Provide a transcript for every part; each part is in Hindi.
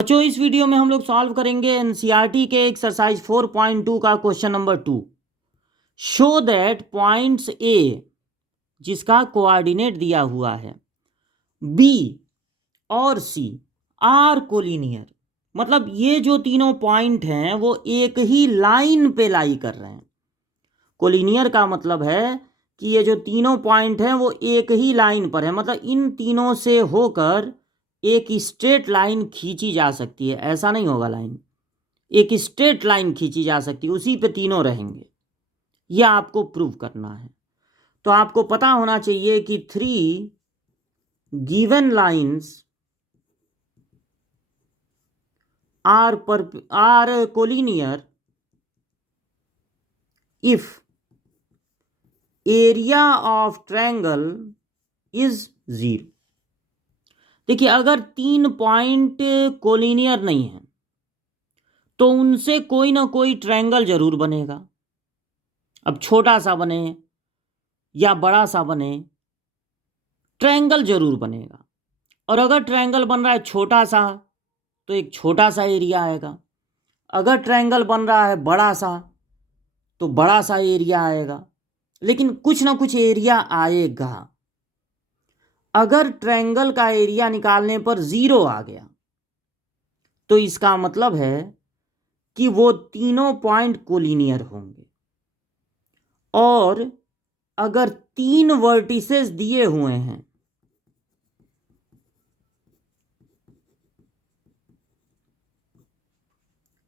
बच्चों, इस वीडियो में हम लोग सॉल्व करेंगे एनसीईआरटी के एक्सरसाइज 4.2 का question number 2। Show that points A, जिसका कोऑर्डिनेट दिया हुआ है, बी और सी आर कोलिनियर। मतलब ये जो तीनों पॉइंट हैं वो एक ही लाइन पे लाई कर रहे हैं। कोलिनियर का मतलब है कि ये जो तीनों पॉइंट हैं वो एक ही लाइन पर है, मतलब इन तीनों से होकर एक स्ट्रेट लाइन खींची जा सकती है। ऐसा नहीं होगा, लाइन एक स्ट्रेट लाइन खींची जा सकती है, उसी पे तीनों रहेंगे। यह आपको प्रूव करना है। तो आपको पता होना चाहिए कि 3 given lines are collinear if area of triangle is 0। देखिए, अगर 3 पॉइंट कोलिनियर नहीं है तो उनसे कोई ना कोई ट्रायंगल जरूर बनेगा। अब छोटा सा बने या बड़ा सा बने, ट्रायंगल जरूर बनेगा। और अगर ट्रायंगल बन रहा है छोटा सा तो एक छोटा सा एरिया आएगा। अगर ट्रायंगल बन रहा है बड़ा सा तो बड़ा सा एरिया आएगा। लेकिन कुछ ना कुछ एरिया आएगा। अगर ट्रायंगल का एरिया निकालने पर 0 आ गया तो इसका मतलब है कि वो तीनों पॉइंट कोलिनियर होंगे। और अगर 3 वर्टिसेस दिए हुए हैं,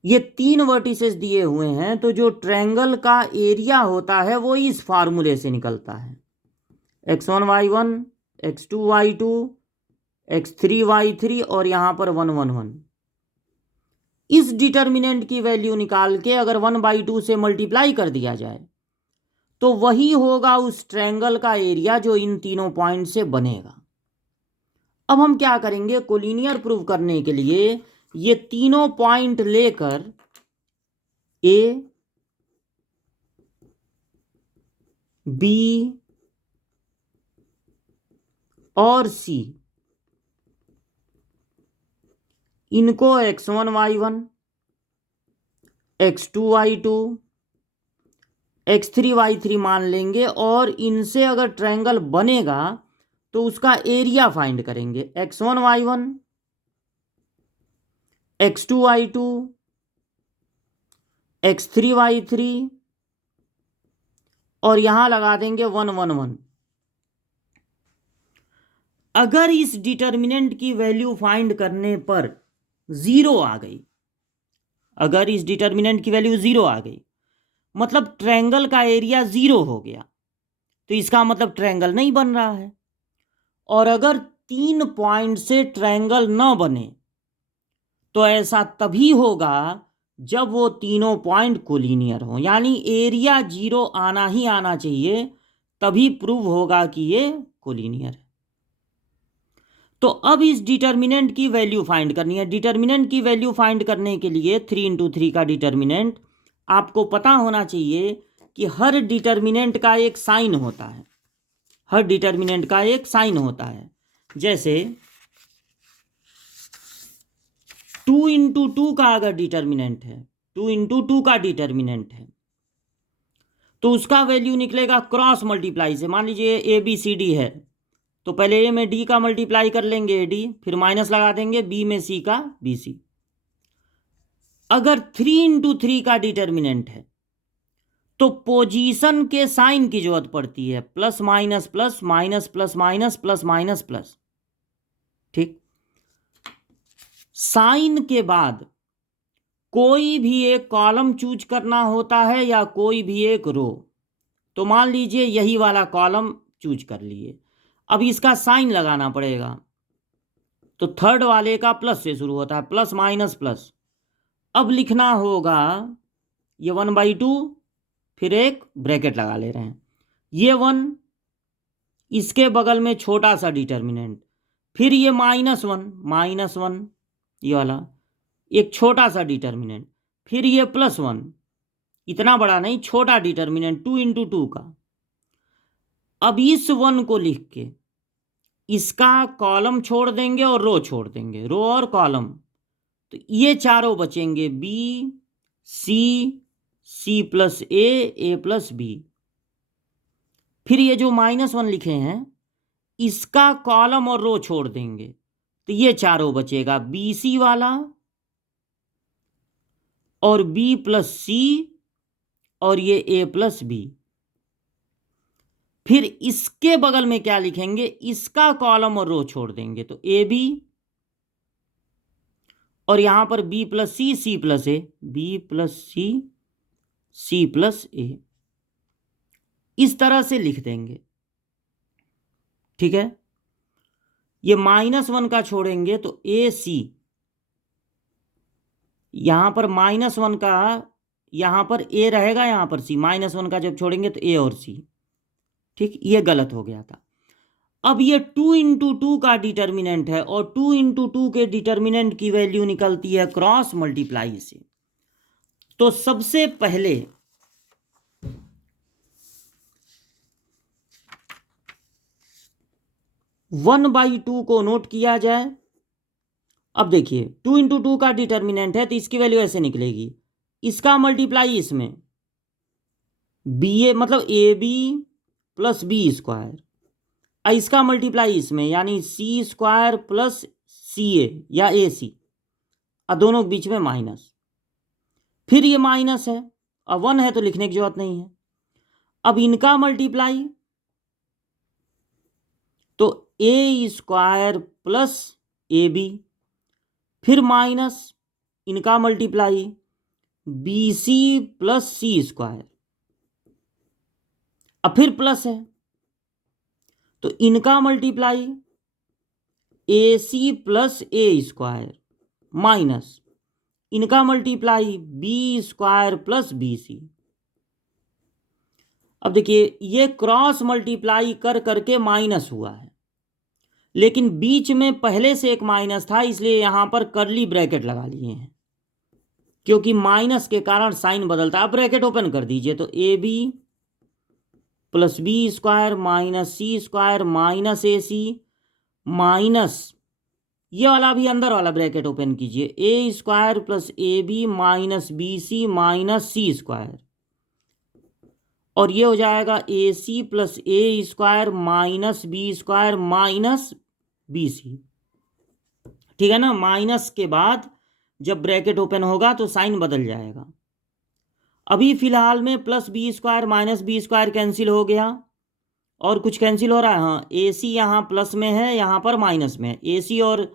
ये 3 वर्टिसेस दिए हुए हैं, तो जो ट्रायंगल का एरिया होता है वो इस फार्मूले से निकलता है। x1 y1, x2 y2, x3 y3 और यहां पर 1 1 1। इस डिटर्मिनेंट की वैल्यू निकाल के अगर 1/2 से मल्टीप्लाई कर दिया जाए तो वही होगा उस ट्रायंगल का एरिया जो इन तीनों पॉइंट से बनेगा। अब हम क्या करेंगे, कोलिनियर प्रूव करने के लिए ये तीनों पॉइंट लेकर ए, बी और सी, इनको x1 y1, x2 y2, x3 y3 मान लेंगे और इनसे अगर ट्रायंगल बनेगा तो उसका एरिया फाइंड करेंगे। x1 y1, x2 y2, x3 y3 और यहां लगा देंगे 1 1 1। अगर इस डिटर्मिनेंट की वैल्यू फाइंड करने पर 0 आ गई, अगर इस डिटर्मिनेंट की वैल्यू 0 आ गई मतलब ट्रायंगल का एरिया 0 हो गया, तो इसका मतलब ट्रायंगल नहीं बन रहा है। और अगर 3 पॉइंट से ट्रायंगल न बने तो ऐसा तभी होगा जब वो तीनों पॉइंट कोलिनियर हो, यानी एरिया 0 आना ही आना चाहिए, तभी प्रूव होगा कि ये कोलिनियर है। तो अब इस डिटर्मिनेंट की वैल्यू फाइंड करनी है। डिटर्मिनेंट की वैल्यू फाइंड करने के लिए 3 × 3 का डिटर्मिनेंट आपको पता होना चाहिए कि हर डिटर्मिनेंट का एक साइन होता है। हर डिटर्मिनेंट का एक साइन होता है। जैसे 2 × 2 का अगर डिटर्मिनेंट है, 2 × 2 का डिटर्मिनेंट है तो उसका वैल्यू निकलेगा क्रॉस मल्टीप्लाई से। मान लीजिए ए बी सी डी है तो पहले ए में डी का मल्टीप्लाई कर लेंगे ए डी, फिर माइनस लगा देंगे बी में सी का बी सी। अगर 3 × 3 का डिटर्मिनेंट है तो पोजीशन के साइन की जरूरत पड़ती है, plus minus plus minus plus minus plus minus plus. ठीक, साइन के बाद कोई भी एक कॉलम चूज करना होता है या कोई भी एक रो। तो मान लीजिए यही वाला कॉलम चूज कर लिए, अब इसका साइन लगाना पड़ेगा। तो थर्ड वाले का प्लस से शुरू होता है, प्लस माइनस प्लस। अब लिखना होगा ये 1/2, फिर एक ब्रैकेट लगा ले रहे हैं, ये 1, इसके बगल में छोटा सा डिटर्मिनेंट, फिर ये -1 ये वाला एक छोटा सा डिटर्मिनेंट, फिर ये +1, इतना बड़ा नहीं, छोटा डिटर्मिनेंट 2 × 2 का। अब इस 1 को लिख के इसका कॉलम छोड़ देंगे और रो छोड़ देंगे, रो और कॉलम। तो ये चारों बचेंगे, बी, सी प्लस ए प्लस बी। फिर ये जो -1 लिखे हैं इसका कॉलम और रो छोड़ देंगे, तो ये चारों बचेगा, बी सी वाला और बी प्लस सी और ये ए प्लस बी। फिर इसके बगल में क्या लिखेंगे, इसका कॉलम और रो छोड़ देंगे, तो ए बी और यहां पर B plus C plus A, B plus C plus ए, इस तरह से लिख देंगे। ठीक है, ये -1 का छोड़ेंगे तो ए सी, यहां पर -1 का, यहां पर ए रहेगा, यहां पर सी, -1 का जब छोड़ेंगे तो ए और सी। ठीक, ये गलत हो गया था। अब ये 2 इंटू 2 का डिटर्मिनेंट है और 2 इंटू 2 के डिटर्मिनेंट की वैल्यू निकलती है क्रॉस मल्टीप्लाई से। तो सबसे पहले वन बाई टू को नोट किया जाए। अब देखिए 2 इंटू 2 का डिटर्मिनेंट है तो इसकी वैल्यू ऐसे निकलेगी, इसका मल्टीप्लाई इसमें, बी ए मतलब A B plus B square, इसका मल्टीप्लाई इसमें यानी सी स्क्वायर प्लस सी ए या ए सी, दोनों के बीच में माइनस, फिर ये माइनस है, अब 1 है तो लिखने की जरूरत नहीं है। अब इनका मल्टीप्लाई तो A square plus A B, फिर माइनस इनका multiply B C plus C square, अब फिर प्लस है तो इनका multiply A C plus A square, minus इनका multiply B square plus B C. अब देखिए ये क्रॉस मल्टीप्लाई कर करके माइनस हुआ है, लेकिन बीच में पहले से एक माइनस था, इसलिए यहां पर कर्ली ब्रैकेट लगा लिए हैं, क्योंकि माइनस के कारण साइन बदलता है। अब ब्रैकेट ओपन कर दीजिए तो A B plus B square minus C square minus A C, minus ये वाला भी अंदर वाला ब्रैकेट ओपन कीजिए, A square plus A B minus B C minus C square, और ये हो जाएगा A C plus A square minus B square minus B C. ठीक है ना, माइनस के बाद जब ब्रैकेट ओपन होगा तो साइन बदल जाएगा। अभी फिलहाल में plus B square minus B square cancel हो गया, और कुछ कैंसिल हो रहा है, हाँ ए सी यहाँ प्लस में है यहाँ पर माइनस में है, ए सी और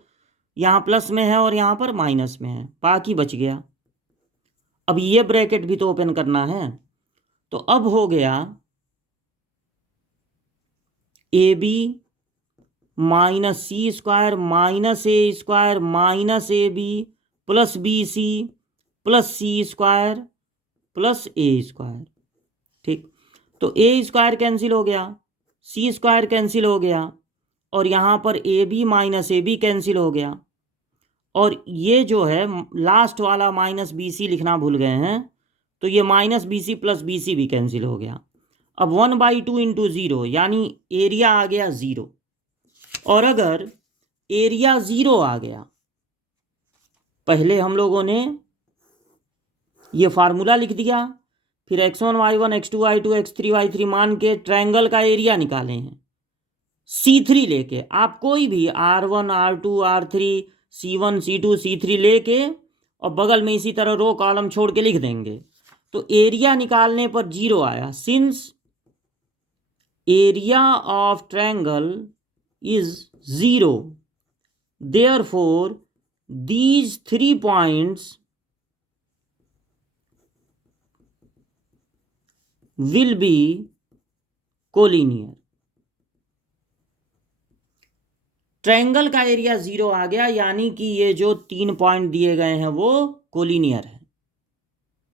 यहाँ प्लस में है और यहाँ पर माइनस में है, बाकी बच गया। अब ये ब्रैकेट भी तो ओपन करना है, तो अब हो गया A B minus C square minus A square minus A B plus B C plus C square plus A square. ठीक, तो ए स्क्वायर कैंसिल हो गया, सी स्क्वायर कैंसिल हो गया, और यहाँ पर A B minus A B cancel हो गया, और ये जो है लास्ट वाला माइनस बी सी लिखना भूल गए हैं, तो ये minus B C plus B C भी कैंसिल हो गया। अब 1/2 इंटू 0 यानी एरिया आ गया 0, और अगर एरिया 0 आ गया, पहले हम लोगों ने ये फार्मूला लिख दिया, फिर x1 y1 x2 y2 x3 y3 मान के ट्रायंगल का एरिया निकाले हैं, C3 लेके, आप कोई भी R1 R2 R3 C1 C2 C3 लेके और बगल में इसी तरह रो कॉलम छोड़ के लिख देंगे, तो एरिया निकालने पर 0 आया। Since area of triangle is 0, therefore these 3 points will be collinear. Triangle का एरिया 0 आ गया, यानी कि ये जो 3 पॉइंट दिए गए हैं वो कोलिनियर है।